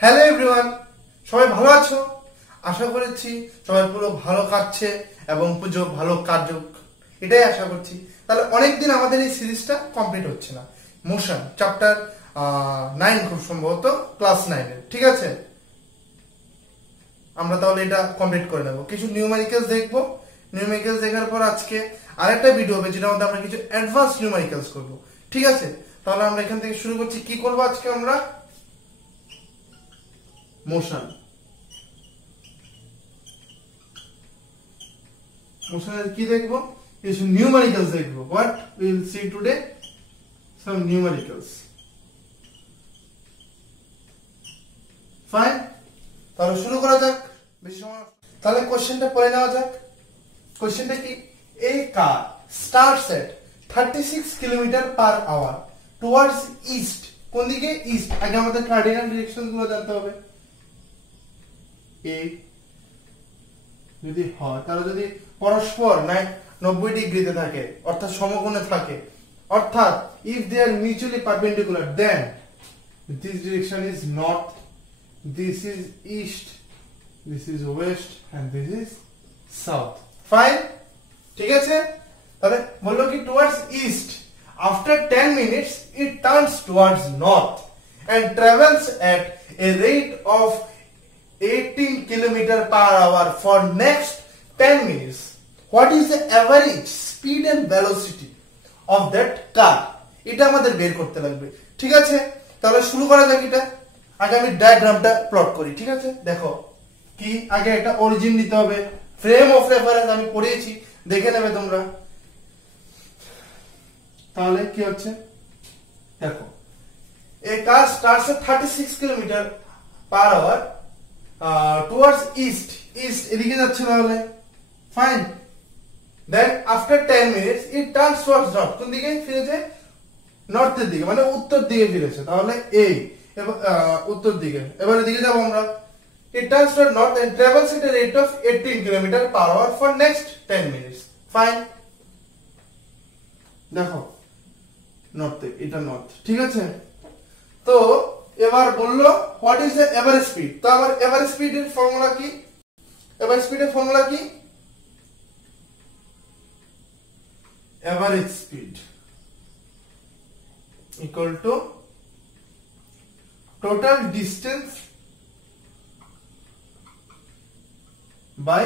Hello everyone, সবাই ভালো আছো? আশা করছি সবাই পুরো ভালো কাটছে এবং পুজো ভালো কাটুক, এটাই আশা করছি। তাহলে অনেকদিন আমাদের এই সিরিজটা কমপ্লিট হচ্ছে না। মোশন চ্যাপ্টার 9 খুব সম্ভবত ক্লাস 9 এর, ঠিক আছে? আমরা তাহলে এটা কমপ্লিট করে নেব। কিছু নিউমেরিক্যালস দেখবো। নিউমেরিক্যালস দেখার পর আজকে আরেকটা ভিডিও হবে যেটার মধ্যে আমরা কিছু অ্যাডভান্স নিউমেরিক্যালস করব, ঠিক আছে? তাহলে আমরা এখান থেকে শুরু করছি। কি করব আজকে আমরা? মোশন। মোশনের কি দেখবো? কিছু নিউমেরিক্যালস দেখবো। What we will see today? Some numericals. Fine, তাহলে শুরু করা যাক। বেশি সময় তাহলে কোশ্চেনটা পড়ে নেওয়া যাক। কোশ্চেনটা কি? A car starts at 36 kilometre per hour towards east. কোন দিকে? ইস্ট। আগে আমাদের কার্ডিনাল ডিরেকশন গুলো জানতে হবে। এ যদি হয়, তাহলে যদি পরস্পর 90 ডিগ্রিতে থাকে, অর্থাৎ সমকোণে থাকে, অর্থাৎ if they are mutually perpendicular, then this direction is north, this is east, this is west and this is south. Fine, ঠিক আছে? তাহলে বললো কি towards east. After 10 minutes it turns towards north and travels at a rate of 18 kilometer per hour for next 10 minutes. What is the average speed and velocity of that car? এটা আমাদের বের করতে লাগবে, ঠিক আছে? তাহলে শুরু করা যাক। এটা আগে আমি ডায়াগ্রামটা প্লট করি, ঠিক আছে? দেখো কি, আগে একটা অরিজিন নিতে হবে। ফ্রেম অফ রেফারেন্স আমি পড়িয়েছি, দেখে নেবে তোমরা। তাহলে কি হচ্ছে দেখো, a car starts at 36 kilometer per hour towards east. এদিকে যাচ্ছে তাহলে। Fine, then after 10 minutes it turns towards north. কোন দিকে ফিরেছে? নর্থের দিকে, মানে উত্তর দিকে ফিরেছে। তাহলে এই উত্তর দিকে। এবার এদিকে যাব আমরা। It turns toward north and travels at a rate of 18 kilometre per hour for next 10 minutes. Fine, দেখো নর্থে, এটা নর্থ, ঠিক আছে? তো এবার বললো what is the average speed. তো আমার এভারেজ স্পিডের ফর্মুলা কি? এভারেজ স্পিডের ফর্মুলা কি? Average speed equal to total distance by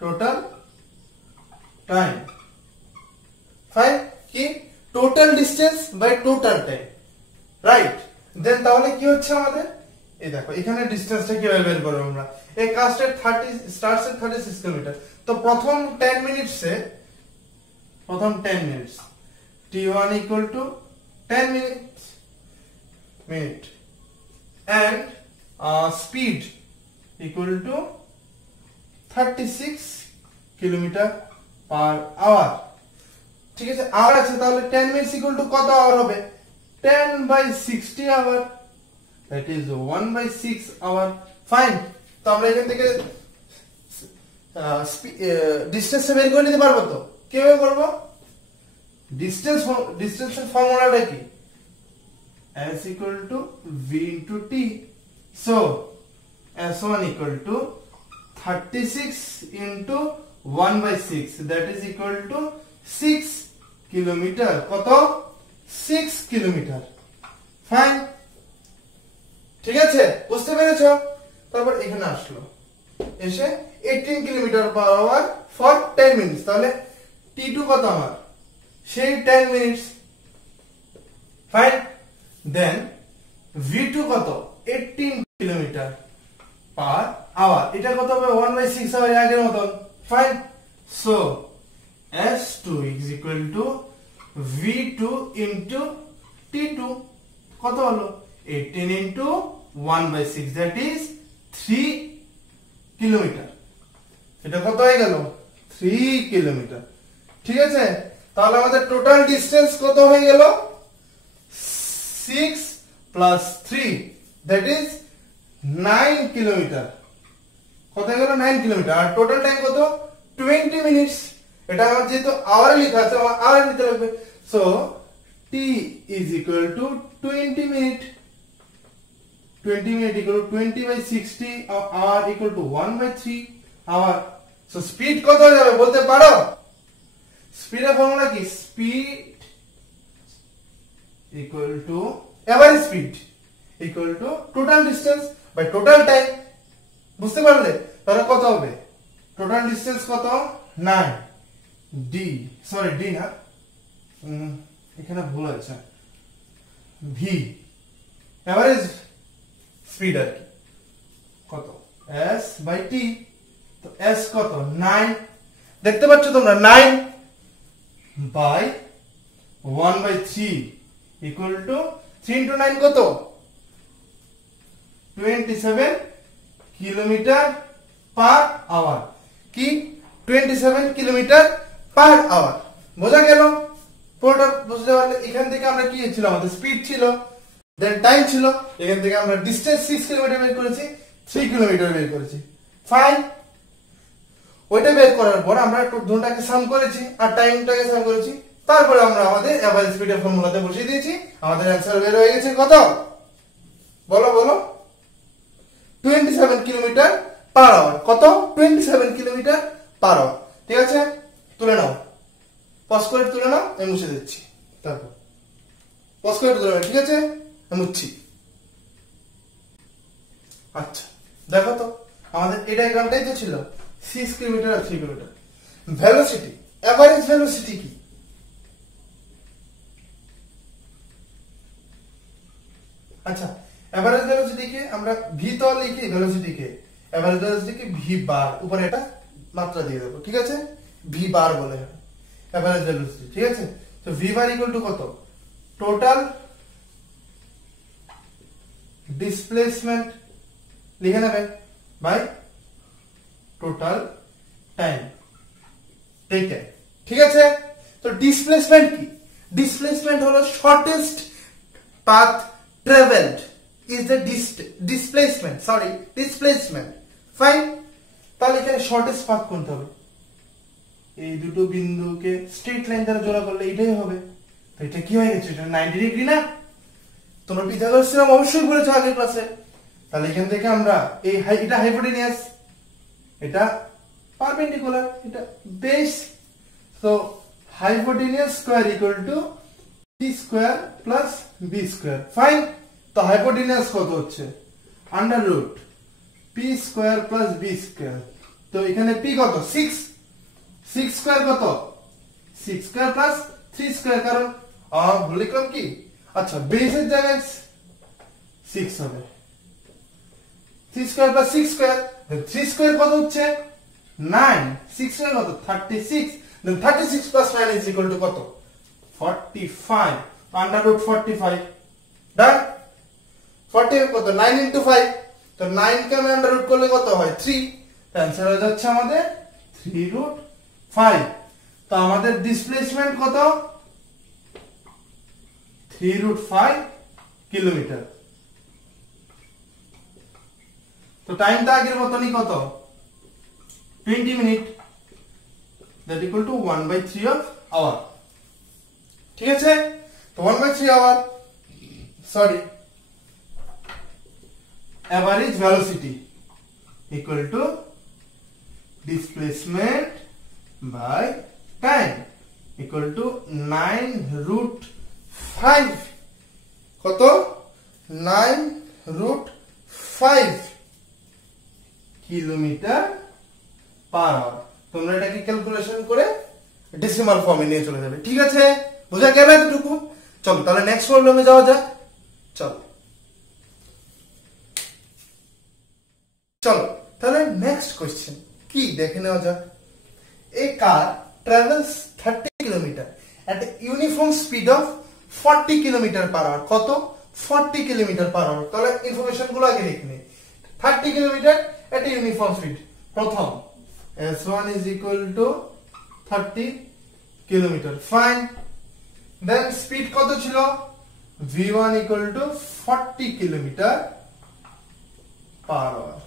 total time. Fine, কি? Total distance by total time, right? Then তাহলে কি হচ্ছে আমাদের? এই দেখো এখানে ডিসটেন্সটা কিভাবে বের করব আমরা। এই কাজটা 30 স্টার্টস এট 36 কিলোমিটার। তো প্রথম 10 মিনিটসে t1 equal to 10 minute and speed equal to 36 kilometre per hour, ঠিক আছে? আওয়ার আছে, তাহলে 10 মিনিটস ইকুয়াল টু কত আওয়ার হবে? 10 by 60 hour, that is 1 by 6 hour. Fine, তো আমরা এখান থেকে ডিসটেন্স বের করে নিতে পারবো। তো কিভাবে করব? ডিসটেন্সের ফর্মুলাটা কি? s equal to v into t. So s1 equal to 36 into 1 by 6, that is equal to 6 kilometre. কত? 6 কিলোমিটার। ফাইন, ঠিক আছে? বুঝতে পেরেছো? তারপর এখানে আসলো, এসে 18 kilometre per hour for 10 minutes. তাহলে t2 কত আমার? সেই 10 মিনিটস। ফাইন, দেন v2 কত? 18 কিলোমিটার পার আওয়ার। এটা কত হবে? 1 by 6 হবে আগের মতন। Fine, so s2 is equal to v2 into t2। কত হলো? 18 into 1 by 6, that is 3 kilometre. এটা কত হয়ে গেল? 3 কিলোমিটার, ঠিক আছে? তাহলে আমাদের টোটাল ডিসটেন্স কত হয়ে গেল? 6 plus 3, that is 9 কিলোমিটার। কত হয়ে গেল? 9 কিলোমিটার। আর টোটাল টাইম কত? 20 মিনিটস। এটা আমার যেহেতু আওয়ারে লেখা আছে, আমার আওয়ারে নিতে লাগবে। So t is equal to 20 minutes। 20 minute equal to 20 by 60 hour equal to 1 by 3 hour. So speed কত হয়ে যাবে বলতে পারো? স্পিডের ফর্মুলা কি? Speed equal to average speed equal to total distance by total time. বুঝতে পারলে? তাহলে কত হবে? টোটাল ডিসটেন্স কত? 9 d, সরি d না, এখানে ভুল আছে, v এভারেজ স্পিড আর কি কত? s by t। তো s কত? 9, দেখতে পাচ্ছ তোমরা, 9 by 1 by 3 equal to 3 into 9 কত? 27 কিলোমিটার পার আওয়ার। কি? 27 কিলোমিটার পার আওয়ার। বোঝা গেল? পুরোটা বুঝতে পারলে? এখান থেকে আমরা কি ছিল, আমাদের স্পিড ছিল, দেন টাইম ছিল, এখান থেকে আমরা ডিসটেন্স 6 কিলোমিটার বের করেছি, 3 কিলোমিটার বের করেছি। ফাইন। ওইটা বের করার পর আমরা দুটোটাকে সাম করেছি আর টাইমটাকে সাম করেছি, তারপরে আমরা আমাদের এভারেজ স্পিডের ফর্মুলাতে বসিয়ে দিয়েছি, আমাদের অ্যানসার বের হয়ে গেছে কত? বলো বলো। 27 কিলোমিটার পার আওয়ার। কত? 27 কিলোমিটার পার আওয়ার। ঠিক আছে, তুলে নাও, পজ করে তুলে নাও, আমি মুছে দিচ্ছি। তারপর পজ করে তুলে নাও, ঠিক আছে, আমি মুছছি। আচ্ছা দেখো তো, আমাদের এই ডায়াগ্রামটাই তো ছিল 6 কিলোমিটার আর 3 কিলোমিটার। ভেলোসিটি, এভারেজ ভেলোসিটি কি? আচ্ছা, এভারেজ ভেলোসিটি কে আমরা ভি তো লিখি, ভেলোসিটি কে এভারেজ ভেলোসিটি কে ভি বার, উপরে এটা মাত্রা দিয়ে দেবো, ঠিক আছে, ভি বার বলে এভারেজ ভেলোসিটি। ঠিক আছে, তো ভি বার ইকুয়াল টু কত? টোটাল ডিসপ্লেসমেন্ট লিখে নেবেন বাই টোটাল টাইম টেকেন। ঠিক আছে, তো ডিসপ্লেসমেন্ট কি? ডিসপ্লেসমেন্ট হলো shortest path traveled is the displacement, sorry, displacement. Fine. তাহলে এখানে শর্টেস্ট পাথ কোনটা হবে? এই দুটো বিন্দুকে স্ট্রেট লাইন দ্বারা জোড়া করলে এটাই হবে। তো এটা কি হয়ে গেছে? এটা 90 ডিগ্রি না? তোমরা পিথাগোরাস থিওরেম অবশ্যই পড়েছো আগের ক্লাসে। তাহলে এখান থেকে আমরা এই এটা হাইপোটেনিয়াস, এটা পারপেন্ডিকুলার, এটা বেস। তো hypotenuse square equal to c square plus b square. Fine. তো হাইপোটেনিয়াস কত হচ্ছে? Under root p square plus b square. তো এখানে p কত? 6, 6 স্কয়ার কত? 6 স্কয়ার প্লাস 3 স্কয়ার, কারণ ভুল লিখলাম কি? আচ্ছা, বেসের জায়গায় 6 হবে, 3 স্কয়ার প্লাস 6 স্কয়ার, 3 স্কয়ার কত হচ্ছে? 9, 6 স্কয়ার কত? 36, দেন 36 প্লাস 9 ইজ ইকুয়াল টু কত? 45, আন্ডার রুট 45। ডান। 40 কত? 9 into 5, তো 9 কে আমি আন্ডার রুট করলে কত হয়? 3। অ্যানসার হয়ে যাচ্ছে আমাদের 3√5। তো আমাদের ডিসপ্লেসমেন্ট কত? 3√5 কিলোমিটার। তো টাইমটা আগের মতনই কত? 20 minute, that equal to 1/3 of hour. ঠিক আছে, তো 1/3 hour, sorry, average velocity equal to displacement by time equal to 9√5 কত? 9√5 কিলোমিটার পার আওয়ার। তোমরা এটাকে ক্যালকুলেশন করে ডেসিমাল ফর্মে নিয়ে চলে যাবে। ঠিক আছে, বোঝা গেল এতটুকু? চলো তাহলে নেক্সট প্রবলেমে যাওয়া যাক। চলো চলো তাহলে নেক্সট কোশ্চেন কি দেখে নেওয়া যাক। A car travels 30 kilometre at a uniform speed of 40 kilometre per hour. কত? 40 কিলোমিটার পার আওয়ার। তাহলে ইনফরমেশন গুলো আগে লিখে নিই। 30 kilometre at a uniform speed, প্রথম s1 is equal to 30 kilometre. Fine. Then speed কত ছিল? v1 equal to 40 kilometre per hour.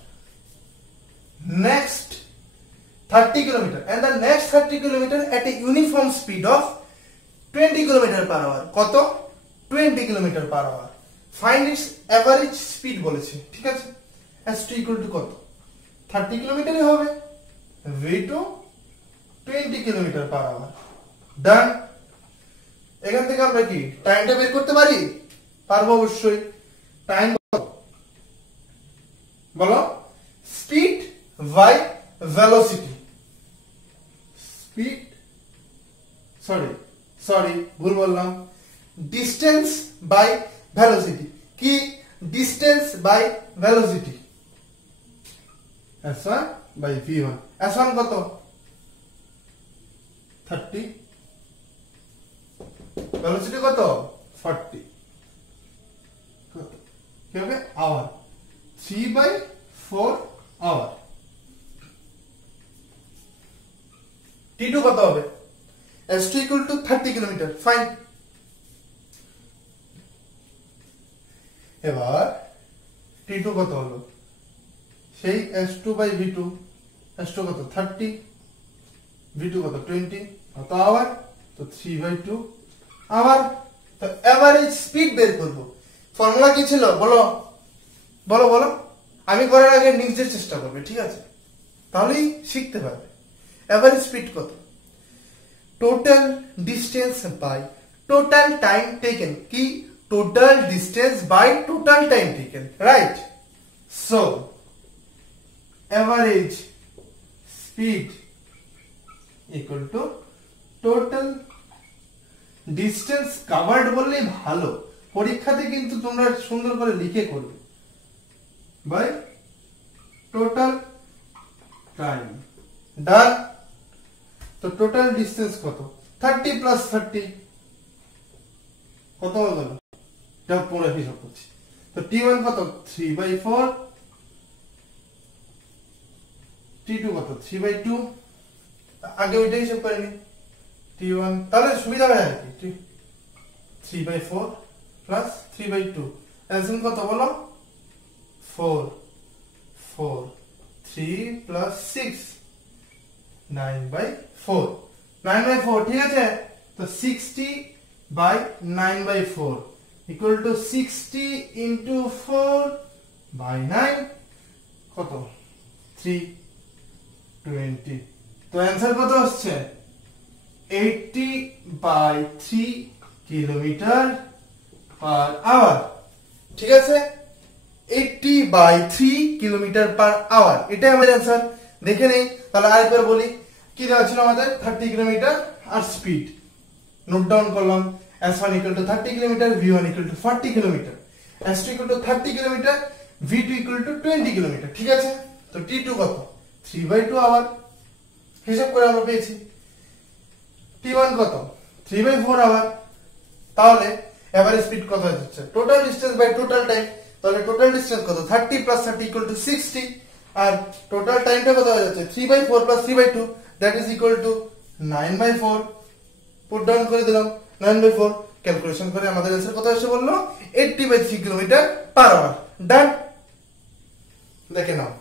Next 30 kilometer and the next 30 kilometer at a uniform speed of 20 kilometer per hour. কত? 20 kilometer per hour. Find it's average speed বলেছে, ঠিক আছে। s2 equal to কত, 30 কিলোমিটারই হবে, v2 20 kilometre per hour. ডান। এখান থেকে আমরা কি টাইমটা বের করতে পারি? পারবো অবশ্যই। টাইম বলো, speed by velocity. Speed, sorry ভুল বললাম, ডিস্টেন্স বাই ভেলোসিটি। কি distance by velocity? s1 by v1। s1 কত, 30, ভেলোসিটি কত, 40, কি হবে আওয়ার, 3/4 আওয়ার। t2 কত হবে, s2 equal to 30 kilometre, fine. এবার t2 কত হলো, সেই s2 বাই v2, s2 কত 30, v2 কত 20, কত আওয়ার, তো 3/2 আওয়ার। তো এভারেজ স্পিড বের করব। ফর্মুলা কি ছিল বলো বলো বলো, আমি করার আগে নিজের চেষ্টা করবে, ঠিক আছে, তাহলেই শিখতে পারবে। এভারেজ স্পিড কত, total distance by total time taken. কি total distance by total time taken, right. So average speed equal to total distance covered বললেই ভালো, পরীক্ষাতে কিন্তু তোমরা সুন্দর করে লিখে করবে, বাই টোটাল টাইম। ডান। তো টোটাল ডিস্টেন্স কত, 30 প্লাস 30 কত হলো, যাও পরে হিসাব করছি। তো t1 কত, 3/4, t2 কত, 3/2, আগে ওইটা হিসাব করে নি। t1 তাহলে সুবিধা হয় আর কি, 3/4 প্লাস 3/2, এলসিএম কত বলো, 4, 3 প্লাস 6, 9/4, 9/4, ঠিক আছে। তো 60/9/4 ইকুয়াল টু 60 ইন্টু 4/9 কত, 320। তো অ্যান্সার কত হচ্ছে, 80/3 কিলোমিটার পার আওয়ার, ঠিক আছে। 80/3 কিলোমিটার পার আওয়ার, এটাই আমাদের অ্যান্সার। দেখে নেই তাহলে, আরেকবার বলি কি দেওয়া ছিল আমাদের, 30 কিলোমিটার আর স্পিড নোট ডাউন করলাম। s1 equal to 30 kilometre, v1 equal to 40 kilometre, s2 equal to 30 kilometre, v2 equal to 20 kilometre, ঠিক আছে। তো t2 কত, 3/2 আওয়ার, হিসাব করে আমরা পেয়েছি। t1 কত, 3/4 আওয়ার। তাহলে এভারেজ স্পিড কত হচ্ছে, total distance by total time. তাহলে টোটাল ডিসটেন্স কত, 30 প্লাস 30 ইকুয়াল টু 60, আর টোটাল টাইমটা কত হয়ে যাচ্ছে, 3/4 plus 3/2, that is equal to 9/4। Put down করে দিলাম 9/4, ক্যালকুলেশন করে আমাদের অ্যান্সার কত এসে বললো, 80/3 কিলোমিটার পার আওয়ার। ডান। দেখে নাও,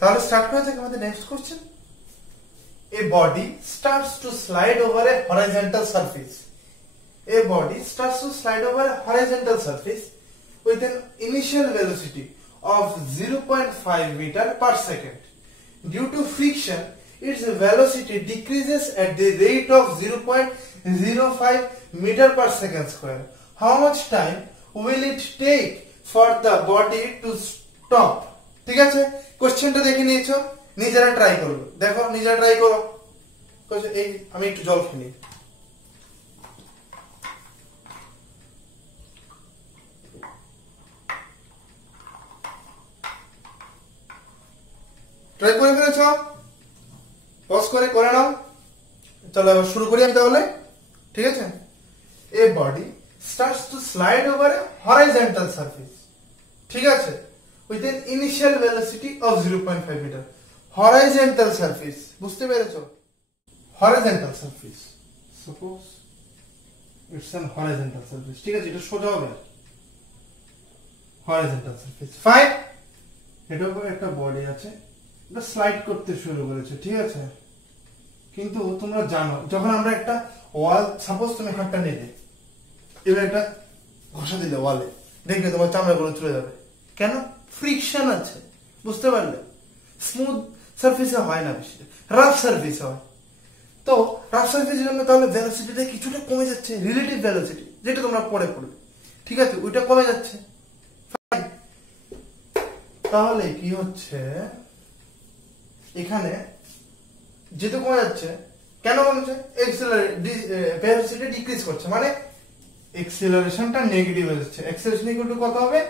তাহলে স্টার্ট করা যাক আমাদের next question. A body starts to slide over a horizontal surface. A body starts to slide over a horizontal surface with an initial velocity of 0.5 meter per second. Due to friction, its velocity decreases at the rate of 0.05 meter per second square. How much time will it take for the body to stop? ঠিক আছে, কোশ্চেনটা দেখে নিয়েছো, নিজেরা try করবে, দেখো নিজেরা try করো। এই আমি একটু জল খেয়ে নিই। ট্রাই করে ফেলেছ, পজ করে নাও। চলো এবার শুরু করি আমি তাহলে, ঠিক আছে। A body starts to slide over a horizontal surface, ঠিক আছে, with an initial velocity of 0.5 meter. Horizontal surface, বুঝতে পেরেছো? Horizontal surface. Suppose it's an horizontal surface, ঠিক আছে, এটা সোজা হবে। Horizontal surface, fine. এটার উপর একটা বডি আছে, এটা স্লাইড করতে শুরু করেছে, ঠিক আছে। কিন্তু তোমরা জানো যখন আমরা একটা ওয়াল, সাপোজ তুমি হাতটা নিলে এবার একটা ঘষা দিলে ওয়ালে, দেখবে তোমার চামড়াগুলো চলে যাবে। কেন? ফ্রিকশন আছে, বুঝতে পারলে? স্মুথ সারফেসে হয় না, বেশি রাফ সারফেসে হয়। তো রাফ সারফেসের জন্য তাহলে ভেলোসিটিটা কিছুটা কমে যাচ্ছে, রিলেটিভ ভেলোসিটি যেটা তোমরা পড়বে, ঠিক আছে, ওইটা কমে যাচ্ছে। তাহলে কি হচ্ছে এখানে, যেহেতু কমে যাচ্ছে, কেন কমছে? ভেলোসিটি ডিক্রিজ করছে, মানে এক্সেলারেশনটা নেগেটিভ হয়ে যাচ্ছে। এক্সেলারেশন ইকুয়াল টু কত হবে?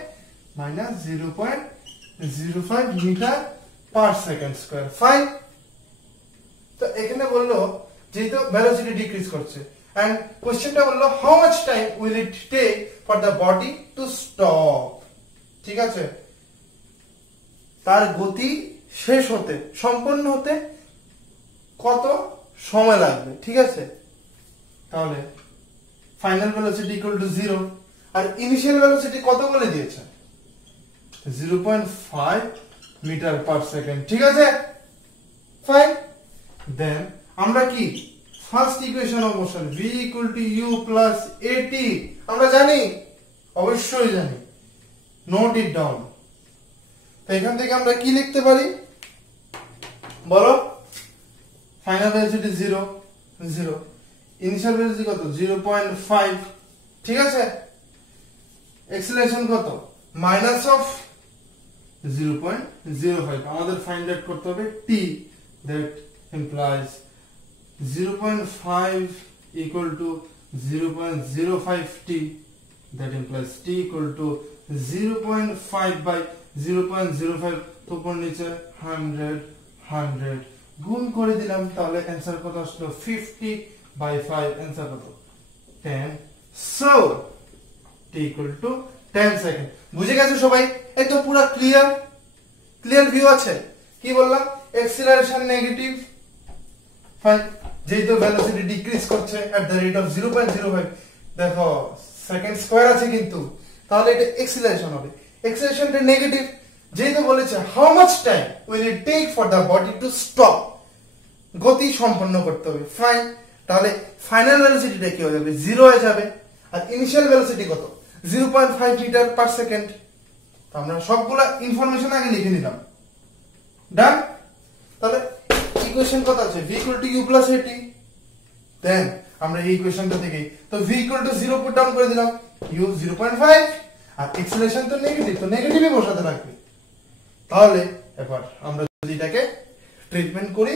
-0.05 metre per second square. Fine. তো এখানে বললো যেহেতু ভেলোসিটি ডিক্রিজ করছে, এন্ড কোশ্চেনটা বললো how much time will it take for the body to stop. ঠিক আছে, তার গতি শেষ হতে, সম্পন্ন হতে কত সময় লাগবে। ঠিক আছে, তাহলে ফাইনাল ভেলোসিটি ইকুয়াল টু 0, আর ইনিশিয়াল ভেলোসিটি কত বলে দিয়েছে? 0.5 মিটার পার সেকেন্ড। ঠিক আছে, ফাইন। দেন আমরা কি first equation of motion v equal to u plus at আমরা জানি, অবশ্যই জানি, নোট ইট ডাউন। তো এখান থেকে আমরা কি লিখতে পারি বলো? ফাইনাল ভেলোসিটি 0, ইনিশিয়াল ভেলোসিটি কত? 0.5। ঠিক আছে, অ্যাক্সিলারেশন কত? Minus of 0.05। আমাদের ফাইন্ড আউট করতে হবে t, that implies 0.5 equal to 0.05t, that implies t equal to 0.5 by 0.05, তো উপর নিচে 100 গুণ করে দিলাম, তাহলে অ্যানসার কত আসলো? 50/5। অ্যানসার কত? 10। So t equal to 10 second. বুঝে গেছো সবাই? একদম পুরো ক্লিয়ার ভিউ আছে। কি বললাম? অ্যাক্সিলারেশন নেগেটিভ, ফাইন, যেহেতু ভেলোসিটি ডিক্রিজ করছে এট দ্য রেট অফ 0.05, দেখো সেকেন্ড স্কয়ার আছে কিন্তু, তাহলে এটা অ্যাক্সিলারেশন হবে। অ্যাক্সিলারেশনটা নেগেটিভ, যেহেতু বলেছে how much time will it take for the body to stop, গতি সম্পন্ন করতে হবে। ফাইন, তাহলে ফাইনাল ভেলোসিটিটা কি হয়ে যাবে? 0 হয়ে যাবে। আর ইনিশিয়াল ভেলোসিটি কত? 0.5 মিটার পার সেকেন্ড। আমরা সবগুলা ইনফরমেশন আগে লিখে নিলাম। ডান। তাহলে ইকুয়েশন কত আছে? v equal to u plus at। দেন আমরা এই ইকুয়েশনটা থেকে তো v equal to 0 put down করে দিলাম, u 0.5, আর অ্যাক্সিলারেশন তো নেগেটিভ, তো নেগেটিভই বসাতে লাগবে। তাহলে এবার আমরা যদি এটাকে ট্রিটমেন্ট করি,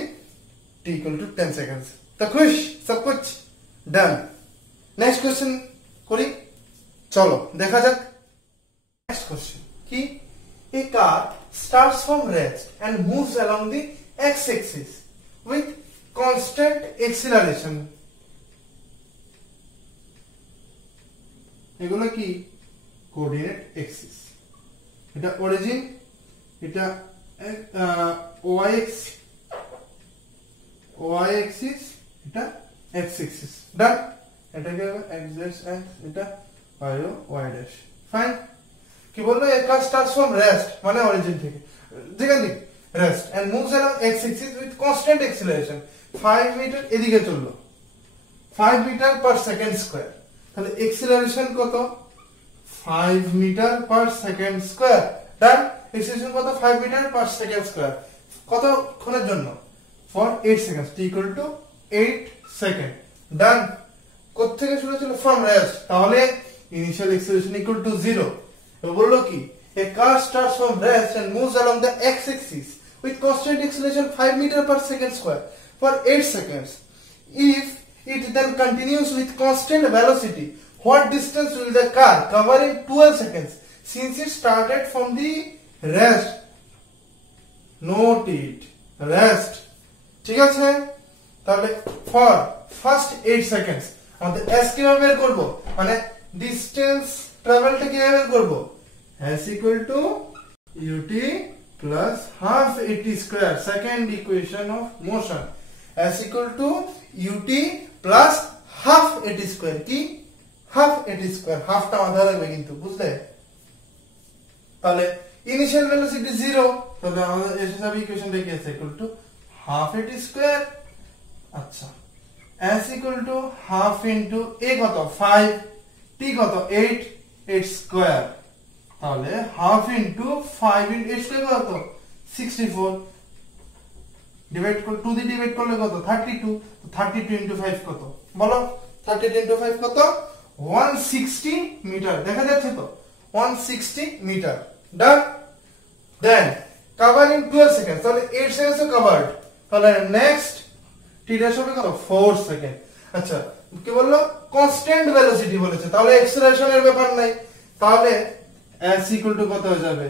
t equal to 10 seconds, তো খুশ, সব কুছ ডান। নেক্সট কোশ্চেন করি, চলো দেখা যাক। নেক্সট কোশ্চেন কি? A car starts from rest and moves along the x-axis with constant acceleration. এগুলো কি? Coordinate axis. এটা অরিজিন, এটা y axis, এটা x axis। ডান। এটা কি হবে? x dash and এটা y dash। ফাইন। কি বললো? A car starts from rest, মানে অরিজিন থেকে, যেখান থেকে rest, and moves along x axis with constant acceleration 5 metre এদিকে চললো, 5 মিটার পার সেকেন্ড স্কয়ার। তাহলে অ্যাক্সিলারেশন কত? 5 metre per second square. Done. Acceleration কত? 5 মিটার পার সেকেন্ড স্কয়ার। কতক্ষণের জন্য? For 8 seconds, t equal to 8 second. Done. কোথা থেকে শুরু হয়েছিল? ফ্রম রেস্ট, তাহলে ইনিশিয়াল অ্যাক্সিলারেশন ইকুয়াল টু 0। এবার বললো কি? A car starts from rest and moves along the x-axis with constant acceleration 5 meter per second square for 8 seconds. If it then continues with constant velocity, what distance will the car cover in 12 seconds since it started from the rest? Note it, rest. ঠিক আছে, তাহলে for first 8 seconds আমাদের s কিভাবে বের করব? মানে distance ট্রাভেলটা কিভাবে বের করব? s equal to ut plus half at square, second equation of motion, s equal to ut plus half at square। কি? half at square, half টা মাথায় রাখবে কিন্তু, বুঝলে? তাহলে ইনিশিয়াল ভেলোসিটি 0, তাহলে আমাদের এর হিসাবে ইকুয়েশনটা কি আছে? equal to half at square আচ্ছা s equal to half into a কত 5 t কত 8 8 স্কয়ার তাহলে half into 5 into 8 স্কয়ার কত 64 ডিভাইড করে 2 দিয়ে ডিভাইড করলে কত 32 তো 32 into 5 কত বলো 32 into 5 কত 160 মিটার দেখা যাচ্ছে তো 160 মিটার ডান দেন কভারিং 12 সেকেন্ড তাহলে 8 সেকেন্ডস কভারড তাহলে নেক্সট টি ড্যাশ হবে কত 4 সেকেন্ড আচ্ছা কি বললো কনস্ট্যান্ট ভেলোসিটি বলেছে তাহলে অ্যাক্সেলারেশনের ব্যাপার নাই তাহলে s ইকুয়াল টু কত হয়ে যাবে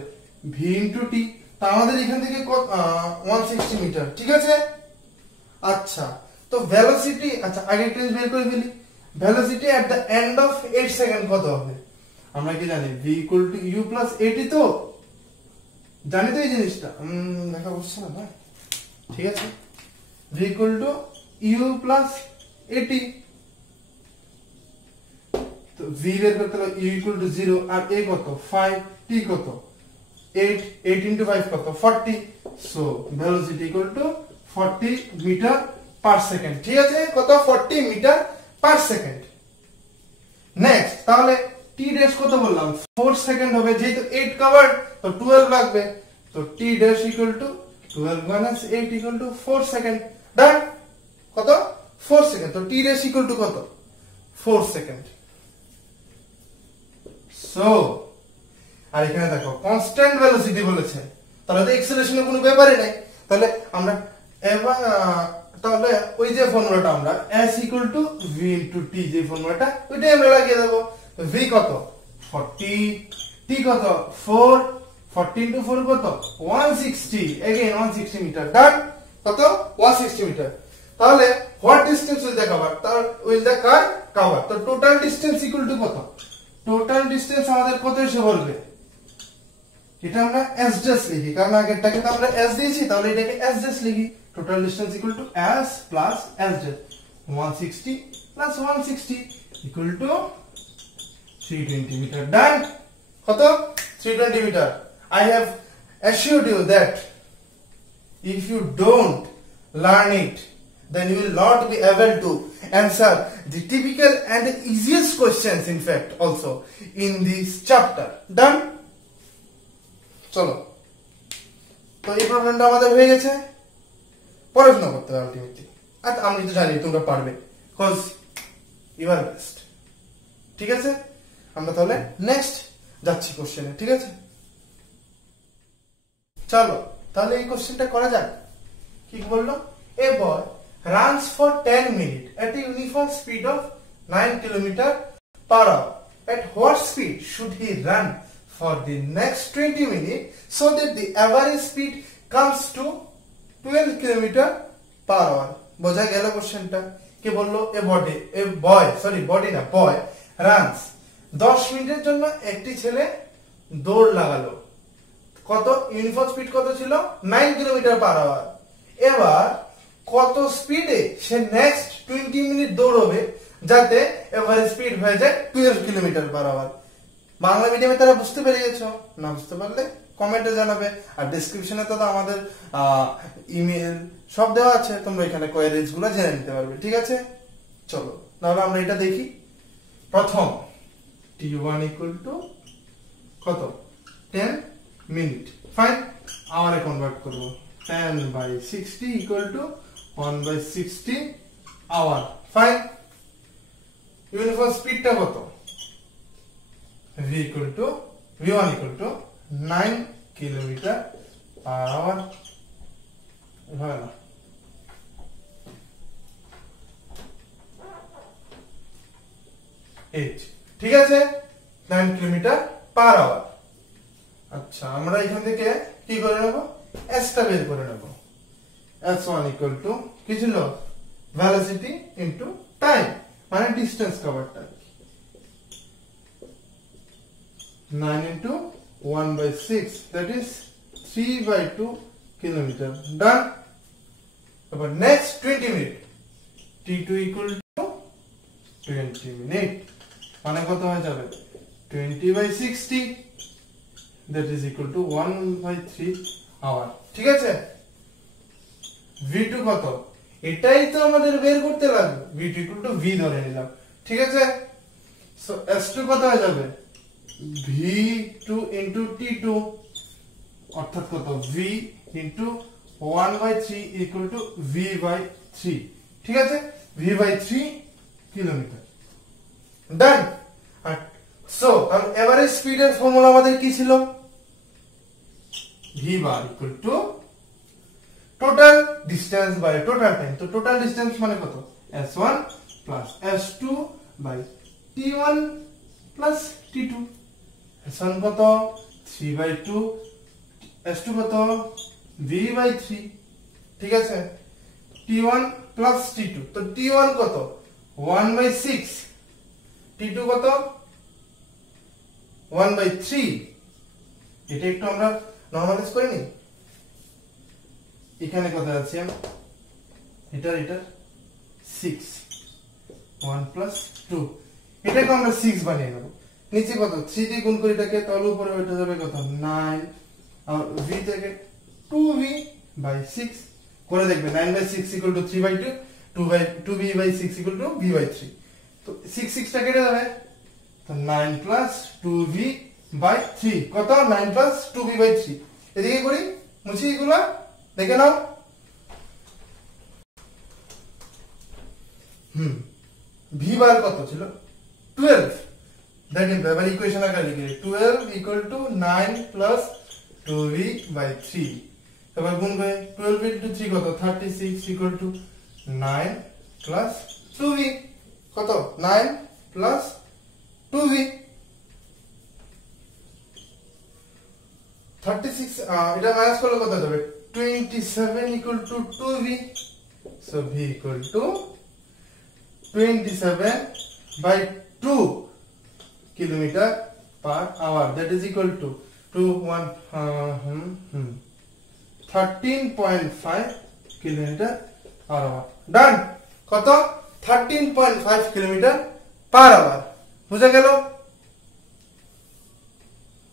v * t তা আমাদের এখান থেকে 160 মিটার ঠিক আছে আচ্ছা তো ভেলোসিটি আচ্ছা আগে টেন্স বের করে ফেলি velocity at the end of 8 second কত হবে আমরা কি জানি v = u + at তো জানি তো এই জিনিসটা দেখা হচ্ছে না ঠিক আছে v = u + at তো v বের করতে হলে u = 0 আর a কত 5 t কত 8 8 into 5 কত 40 so velocity = 40 metre per second ঠিক আছে কত 40 মিটার পার সেকেন্ড নেক্সট তাহলে t ড্যাশ কত বললাম 4 সেকেন্ড হবে যেহেতু 8 কভারড তো 12 লাগবে তো t ড্যাশ = 12 - 8 = 4 সেকেন্ড ডান কত 4 সেকেন্ড তো t ড্যাশ = কত 4 সেকেন্ড সো আর এখানে দেখো কনস্ট্যান্ট ভেলোসিটি বলেছে তাহলে তো অ্যাক্সেলারেশনের কোনো ব্যাপারই নাই তাহলে আমরা এবার তাহলে ওই যে ফর্মুলাটা আমরা s = v * t যে ফর্মুলাটা ওইটাই আমরা লাগিয়ে দেব v কত 40 t কত 4 40 into 4 কত 160 again 160 মিটার ডান কত 160 মিটার তাহলে what distance will the cover তার উইল দ্য কার কভার তো টোটাল ডিসটেন্স = কত টোটাল ডিসটেন্স আমাদের কত এসে বলবে এটা আমরা s ড্যাশ লিখি কারণ আগেরটাকে তো আমরা s দিয়েছি তাহলে এটাকে s ড্যাশ লিখি total distance = s plus s dash 160 plus 160 = 320 metre done কত 320 metre I have assured you that if you don't learn it then you will not be able to answer the typical and the easiest questions in fact also in this chapter done চলো তো এই প্রবলেমটা আমাদের হয়ে গেছে পড়াশোনা করতে হবে আলটিমেটলি আর আমি তো জানি তোমরা পারবে cuz you are best ঠিক আছে আমরা তাহলে নেক্সট যাচ্ছি কোশ্চেনে ঠিক আছে চলো তাহলে এই কোশ্চেনটা করা যাক কি বললো a boy runs for 10 minutes at a uniform speed of 9 km/h at what speed should he run for the next 20 minutes so that the average speed comes to 12 km/h বোঝা গেল কোশ্চেনটা কি বললো a boy runs 10 মিনিটের জন্য একটি ছেলে দৌড় লাগালো কত ইউনিফর্ম স্পিড কত ছিল 9 km/h এবার কত স্পিডে সে নেক্সট 20 মিনিট দৌড়বে যাতে এভারেজ স্পিড হয়ে যায় 12 km/h বাংলা মিডিয়ামে তারা বুঝতে পেরে গেছো না বুঝতে পারলে কমেন্টে জানাবে আর ডেসক্রিপশনে তো আমাদের ইমেল সব দেওয়া আছে তোমরা এখানে কোয়েরিজ গুলো জেনে নিতে পারবে ঠিক আছে চলো তাহলে আমরা এটা দেখি প্রথম t1 = কত 10 মিনিট ফাইন আওয়ারে কনভার্ট করব 10/60 = 1/60 আওয়ার ফাইন ইউনিফর্ম স্পিডটা কত v1 = 9 km/h হয় না ঠিক আছে 9 km/h আচ্ছা আমরা এখান থেকে কি করে নেব s টা বের করে নেব s1 = কি ছিল ভেলোসিটি ইনটু টাইম মানে ডিসটেন্স কভারটা 9 into 1/6 that is 3/2 km done এবার next 20 minute t2 = 20 minute মানে কত হয়ে যাবে 20/60 that is equal to 1/3 hour ঠিক আছে v2 কত এটাই তো আমাদের বের করতে লাগবে। v2 = v ধরে নিলাম, ঠিক আছে। সো s2 কত হয়ে যাবে v2 * t2 অর্থাৎ কত v * 1/3 = v/3, ঠিক আছে, v/3 কিলোমিটার। ডান। সো তাহলে এভারেজ স্পিডের ফর্মুলা আমাদের কি ছিল? v bar = total distance by total time. তো টোটাল ডিসটেন্স মানে কত? s1 + s2 / t1 + t2। s1 কত? 3/2, s2 কত? v/3, ঠিক আছে। t1 + t2, তো t1 কত? 1/6, t2 কত? 1/3। এটা একটু আমরা নরমালাইজ করে নিই। এখানে কত আছে? এটা 6, 1 + 2, এটাকে আমরা 6 বানিয়ে নেব। নিচে কত? 3 দিয়ে গুণ করি এটাকে, তাহলে উপরে ওইটা যাবে কত? 9, আর v থেকে 2v/6 করে দেখবে। 9/6 = 3/2, 2v/6 = v/3। তো 6 টা কেটে যাবে, তো 9 + 2v/3 কত? 9 + 2v/3। এদিকে করি, মুছি এগুলা, দেখে নাও। v বার কত ছিল? 12। দেখেন এবার ইকুয়েশন আকারে লিখে 12 = 9 + 2v/3। এবার গুণ করে 12 * 3 কত? 36 = 9 + 2v কত? 9 + 2v। 36 এটা মাইনাস করলে কত হবে? 27 = 2v। So v = 27/2 km/h, that is equal to 13.5 km/h। ডান। কত? 13.5 km/h। বুঝা গেল?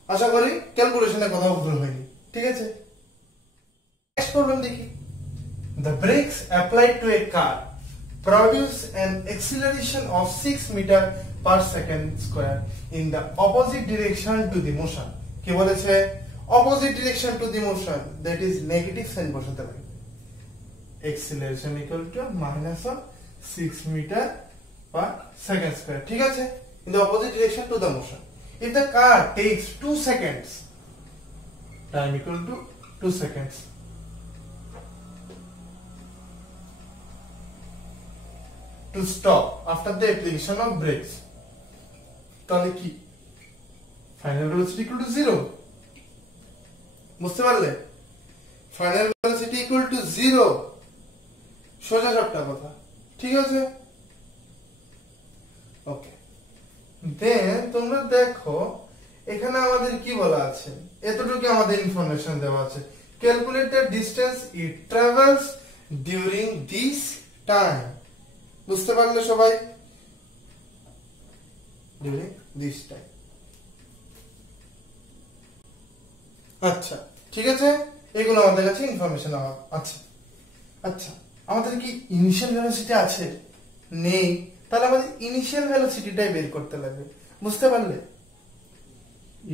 আশা করি ক্যালকুলেশনে কথা ভুল হয়নি, ঠিক আছে। নেক্সট প্রবলেম দেখি। The brakes applied to a car produce an acceleration of 6 m/s² in the opposite direction to the motion। কি বলেছে? opposite direction to the motion, that is negative sign বসাতে হবে। acceleration = -6 m/s², ঠিক আছে, in the opposite direction to the motion। If the car takes 2 seconds, time = 2 seconds, to stop after the application of brakes, তাহলে কি final velocity = 0। বুঝতে পারলে? Final velocity = 0, সোজা সাপটা কথা, ঠিক আছে। ওকে, দেন তোমরা দেখো এখানে আমাদের কি বলা আছে, এতটুকু আমাদের ইনফরমেশন দেওয়া আছে। Calculate the distance it travels during this time. বুঝতে পারলে সবাই? During this time. আচ্ছা, ঠিক আছে, এগুলো আমাদের কাছে ইনফরমেশন আছে। আচ্ছা, আমাদের কি ইনিশিয়াল ভেলোসিটি আছে? নেই। তাহলে আমাদের ইনিশিয়াল ভেলোসিটিটাই বের করতে লাগবে। বুঝতে পারলে?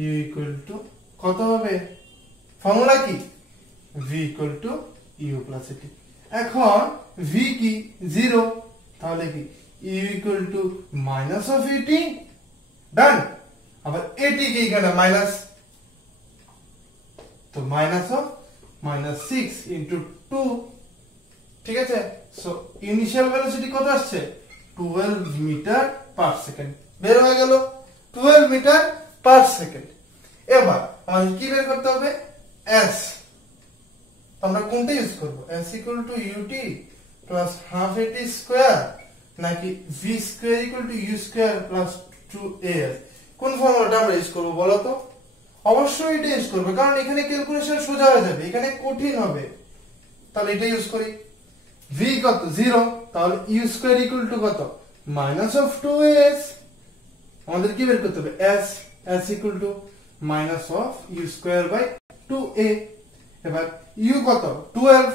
u = কত হবে? ফর্মুলা কি? v = u + at। এখন v কি? 0, তাহলে কি u = -at। ডান। আবার at কি এখানে মাইনাস, তো -6 × 2, ঠিক আছে। সো ইনিশিয়াল ভেলোসিটি কত আসছে? 12 m/s। বের হয়ে গেল 12 m/s। এবার আমাদের কি বের করতে হবে? s। আমরা কোনটা ইউজ করব? s = ut + ½ নাকি v² = u² + 2as? কোন ফর্মুলাটা আমরা ইউজ করব বলো তো? অবশ্যই এটা ইউজ করবে, কারণ এখানে ক্যালকুলেশন সোজা হয়ে যাবে, এখানে কঠিন হবে। তাহলে এটা ইউজ করি। v কত? 0, তাহলে u² = কত? -2as। আমাদের কি বের করতে হবে? s = -u²/2a। এবার u কত? 12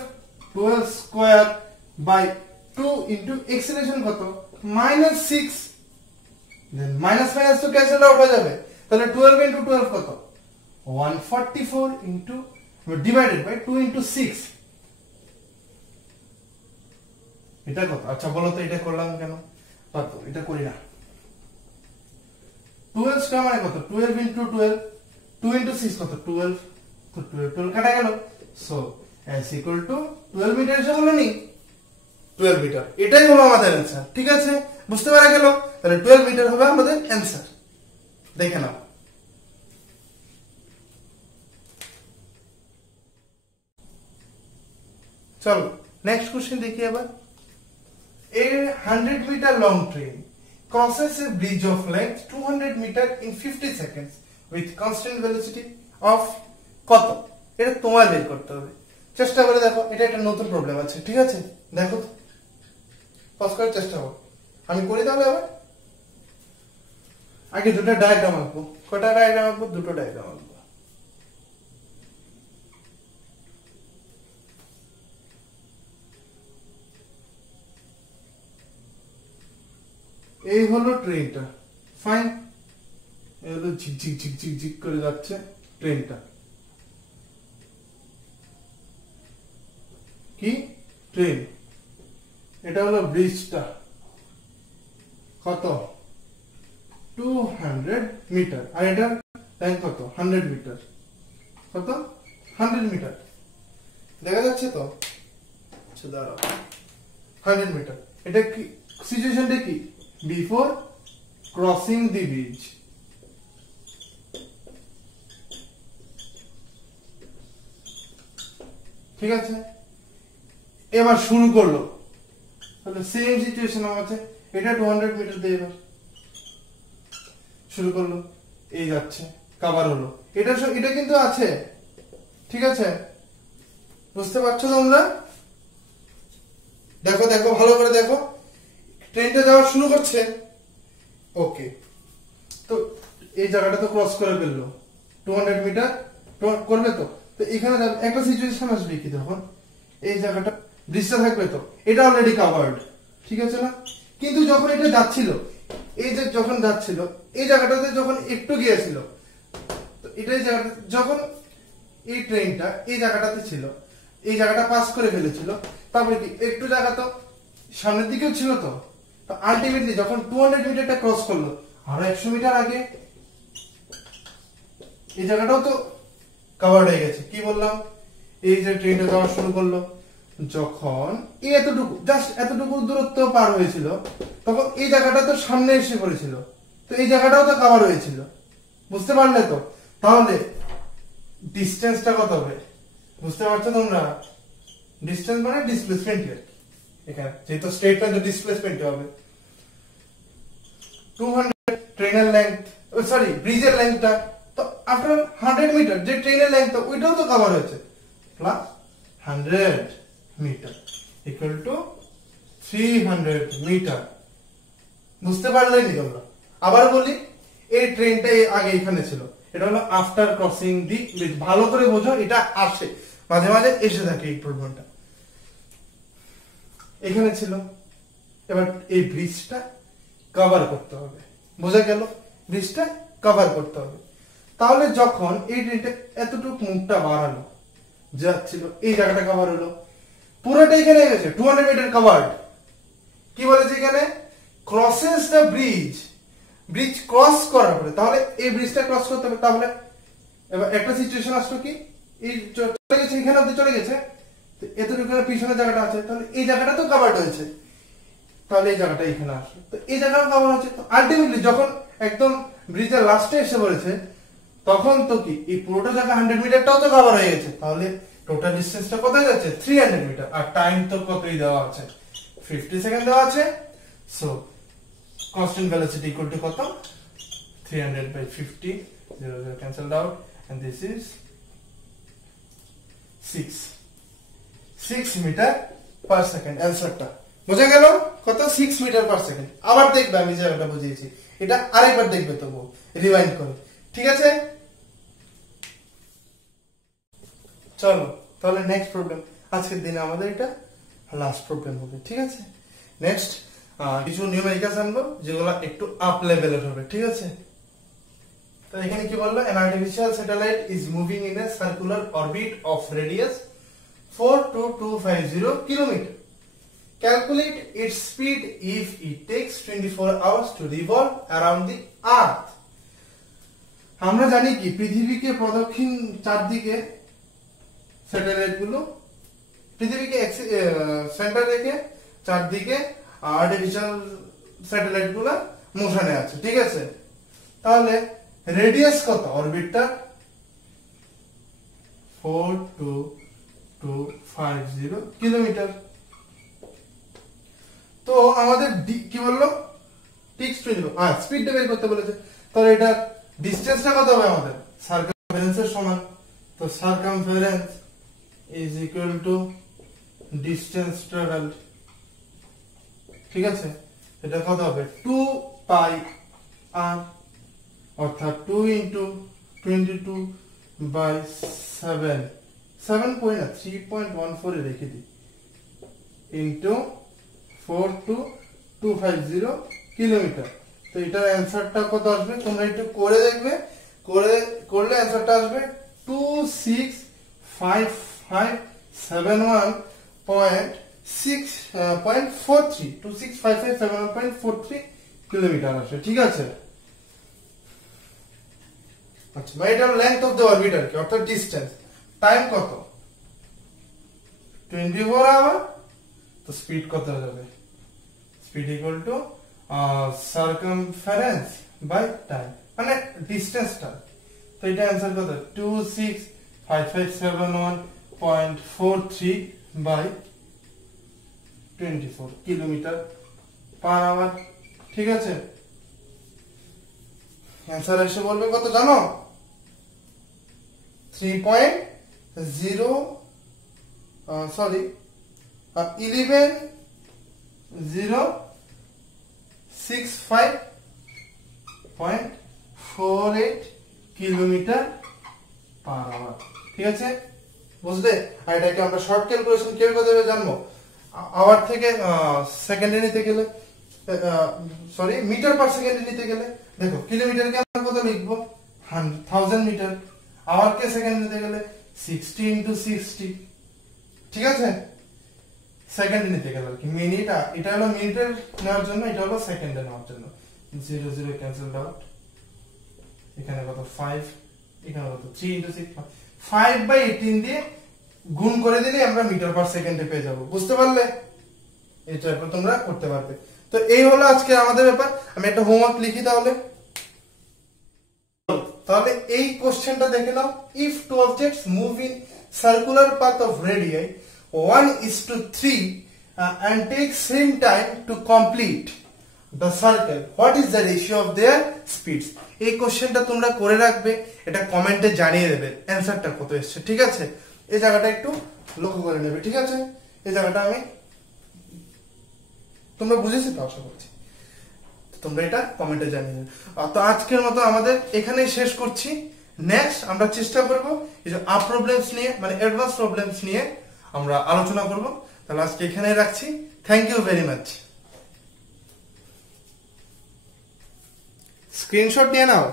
2 স্কয়ার বাই 2 ইন্টু এক্সেলারেশন কত -6, দেন মাইনাস মাইনাস তো ক্যান্সেল আউট হয়ে যাবে, তাহলে 12 ইন্টু 12 কত 144 ইন্টু ডিভাইডেড বাই 2 ইন্টু 6, এটা কত? আচ্ছা বলো তো এটা করলাম কেন? কত এটা করি না, 12 স্কয়ার মানে কত 12 ইন্টু 12, 2 ইন্টু 6 কত 12, তো 12 কাটা গেল, so s equal to 12 metre এসে বলো নি 12 মিটার, এটাই হলো আমাদের অ্যানসার। ঠিক আছে, বুঝতে পারা গেল? তাহলে 12 মিটার হবে আমাদের অ্যানসার। দেখে নাও। চলো নেক্সট কোশ্চেন দেখি আবার। A 100 meter long train crosses a bridge of length 200 meter in 50 seconds with constant velocity of কত? এটা তোমার বের করতে হবে, চেষ্টা করে দেখো। এটা একটা নতুন প্রবলেম আছে, ঠিক আছে? দেখো পাস করার চেষ্টা করো, আমি করি তাহলে। আবার আগে দুটো ডায়াগ্রাম আঁকবো। কয়টা ডায়াগ্রাম আঁকবো? দুটো ডায়াগ্রাম আঁকবো। এই হলো ট্রেনটা, ফাইন। এই হলো ঝিকঝিক ঝিকঝিক ঝিক করে যাচ্ছে ট্রেনটা। কি ট্রেন? এটা হলো ব্রিজটা, কত 200 মিটার, আর এটা লাইন কত 100 মিটার, কত 100 মিটার। দেখা যাচ্ছে তো? আচ্ছা দাঁড়াও, 100 মিটার। এটা কি সিচুয়েশনটা? কি বিফোর ক্রসিং দি ব্রিজ। ঠিক আছে, এবার শুরু করলো, তাহলে সেম সিচুয়েশন আছে। এটা 200 মিটার দিয়ে এবার শুরু করলো, এই যাচ্ছে, কভার হলো। এটা কিন্তু আছে, ঠিক আছে? বুঝতে পারছো তোমরা? দেখো দেখো ভালো করে দেখো, ট্রেনটা যাওয়া শুরু করছে, ওকে। তো এই জায়গাটা তো ক্রস করে ফেললো, 200 মিটার করবে তো। তো এখানে একটা সিচুয়েশন আসবে কি, তখন এই জায়গাটা ব্রিজটা থাকবে তো, এটা অলরেডি কভার্ড, ঠিক আছে না? কিন্তু যখন এটা যাচ্ছিল, এই যে যখন যাচ্ছিল এই জায়গাটাতে যখন একটু গিয়েছিল, তো এটাই জায়গাটা যখন এই ট্রেনটা এই জায়গাটাতে ছিল, এই জায়গাটা পাস করে ফেলেছিল, তারপরে কি একটু জায়গা তো সামনের দিকেও ছিল তো। আলটিমেটলি যখন 200 মিটারটা ক্রস করলো, আরো 100 মিটার আগে এই জায়গাটাও তো কভার্ড হয়ে গেছে। কি বললাম? এই যে ট্রেনটা যাওয়া শুরু করলো, যখন এতটুকু জাস্ট এতটুকু দূরত্ব পার হয়েছিল, তখন এই জায়গাটা তো সামনে এসে পড়েছিল, তো এই জায়গাটাও তো কভার হয়েছিল। বুঝতে পারলে তো? তাহলে ডিসটেন্সটা কত হবে? বুঝতে পারছো তোমরা? ডিসটেন্স মানে ডিসপ্লেসমেন্ট, এখানে যেহেতু স্ট্রেট লাইন, ডিসপ্লেসমেন্ট হবে 200। ট্রেনের লেংথ, সরি ব্রিজের লেংথটা তো আফটার 100 মিটার, যে ট্রেনের লেংথ ওইটাও তো কভার হয়েছে, plus 100 metre equal to 300 metre. বুঝতে পারলে নি তোমরা? আবার বলি, এই ট্রেনটা আগে এখানে ছিল, এটা হলো আফটার ক্রসিং দি ব্রিজ। ভালো করে বোঝো, এটা আসে মাঝে মাঝে এসে থাকে এই প্রবলেমটা। এখানে ছিল, এবার এই ব্রিজটা কভার করতে হবে। বোঝা গেল? ব্রিজটা কভার করতে হবে। তাহলে যখন এই ট্রেনটা এতটুকু মুখটা বাড়ালো, যাচ্ছিল, এই জায়গাটা কভার হলো, পুরোটা এখানে গেছে 200 মিটার কভার্ড। কি বলেছে এখানে? Crosses the bridge, bridge cross করার পরে, তাহলে এই ব্রিজটা ক্রস করতে হবে। তাহলে এবার একটা সিচুয়েশন আসলো কি, এই চলে গেছে, এখানে অব্দি চলে গেছে, এতটুকু পিছনের জায়গাটা আছে, তাহলে এই জায়গাটা তো কভার্ড হয়েছে, তাহলে এই জায়গাটা এখানে আসলো, তো এই জায়গাটা কভার হচ্ছে। তো আলটিমেটলি যখন একদম ব্রিজের লাস্টে এসে পড়েছে, তখন তো কি এই পুরোটা জায়গা 100 মিটারটাও তো কভার হয়ে গেছে। তাহলে টোটাল ডিসটেন্সটা কোথায় যাচ্ছে? 300 মিটার। আর টাইম তো কতই দেওয়া আছে? 50 সেকেন্ড দেওয়া আছে। So constant velocity equal to কত? 300 by 50, 0 0 cancelled out, and this is 6 metre per second. অ্যান্সারটা বোঝা গেল? কত? 6 মিটার পার সেকেন্ড। আবার দেখবে আমি যেটা বুঝিয়েছি, এটা আরেকবার দেখবে তবু রিভাইন্ড করে, ঠিক আছে? চলো তাহলে নেক্সট প্রবলেম। আজকের দিনে আমাদের এটা লাস্ট প্রবলেম হবে। ঠিক আছে, নেক্সট কিছু নিউমেরিক্যালস আনবো যেগুলো একটু আপ লেভেলের হবে। ঠিক আছে, তো এখানে কি বললো, an artificial satellite is moving in a circular orbit of radius 42250 km. Calculate its speed if it takes 24 hours to revolve around the earth. আমরা জানি কি পৃথিবীকে প্রদক্ষিণ চারদিকে স্যাটেলাইট গুলো পৃথিবীকে সেন্টার রেখে চারদিকে আর্টিফিশিয়াল স্যাটেলাইট গুলো মোশনে আছে। ঠিক আছে, তাহলে রেডিয়াস কত অরবিটটা? 42250 কিলোমিটার। তো আমাদের কি বললো, স্পিডটা বের করতে বলেছে, তাহলে এটা ডিসটেন্সটা কত হবে আমাদের? সার্কামফারেন্সের সমান। তো circumference is equal two distance travelled. ঠিক আছে, এটা কত হবে? 2 পাই আর, অর্থাৎ 2 ইন্টু 22/7 3.14 এ রেখে দিই ইন্টু 42250 কিলোমিটার। তো এটার অ্যান্সারটা কত আসবে তোমরা একটু করে দেখবে, করলে অ্যান্সারটা আসবে 265571.43 কিলোমিটার আসে। ঠিক আছে, আচ্ছা ভাই, এটা লেন্থ অফ দ্য অরবিট আর কি, অর্থাৎ ডিসটেন্স। টাইম কত? 24 আওয়ার। তো স্পিড কত হবে? Speed equal to circumference by time, মানে ডিসটেন্সটা। তো এটা অ্যান্সার কত? 265571.43 বাই 24 কিলোমিটার পার আওয়ার। ঠিক আছে, অ্যান্সার এসে বলবে কত জানো? 11065.48 কিলোমিটার পার আওয়ার। ঠিক আছে, বুঝলে? আর এটাকে আমরা শর্ট ক্যালকুলেশন কিভাবে করতে হবে জানবো। আওয়ার থেকে সেকেন্ডে নিতে গেলে, সরি মিটার পার সেকেন্ডে নিতে গেলে, দেখো কিলোমিটারকে আমরা কত লিখবো? 1000 মিটার। আওয়ারকে সেকেন্ড নিতে গেলে 60 ইন্টু 60। ঠিক আছে, সেকেন্ডে নিতে গেলে আর কি মিনিট, এটা হলো মিনিটের নেওয়ার জন্য, এটা হলো সেকেন্ডে নেওয়ার জন্য। 0 0 ক্যান্সেল আউট। এখানে কত? 5, এখানে কত? 3 ইন্টু 6 5/18 দিয়ে গুণ করে দিলে আমরা মিটার পার সেকেন্ডে পেয়ে যাব। বুঝতে পারলে? এটা তোমরা করতে পারবে। তো এই হলো আজকে আমাদের ব্যাপার। আমি একটা হোমওয়ার্ক লিখি তাহলে। তাহলে এই কোশ্চেনটা দেখে নাও। If two objects move in circular path of radii 1:3 and take same time to complete the circle, what is the ratio of their speeds? এই কোশ্চেনটা তোমরা করে রাখবে, এটা কমেন্টে জানিয়ে দেবে অ্যানসারটা কত এসেছে। ঠিক আছে, এই জায়গাটা একটু লক্ষ্য করে নেবে। ঠিক আছে, এই জায়গাটা আমি, তোমরা বুঝেছো তো আশা করছি, তোমরা এটা কমেন্টে জানিয়ে দেবে। তো আজকের মতো আমাদের এখানেই শেষ করছি। নেক্সট আমরা চেষ্টা করব এই যে আপ প্রবলেমস নিয়ে, মানে অ্যাডভান্স প্রবলেমস নিয়ে আমরা আলোচনা করব। তাহলে আজকে এখানেই রাখছি। Thank you very much. Screenshot নিয়ে নাও।